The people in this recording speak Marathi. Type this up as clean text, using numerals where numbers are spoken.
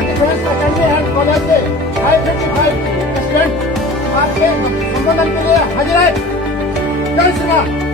Air defence academy end college के 555 स्टूडेंट आपके संबोधन के लिए हाजिर है। जय श्री राम।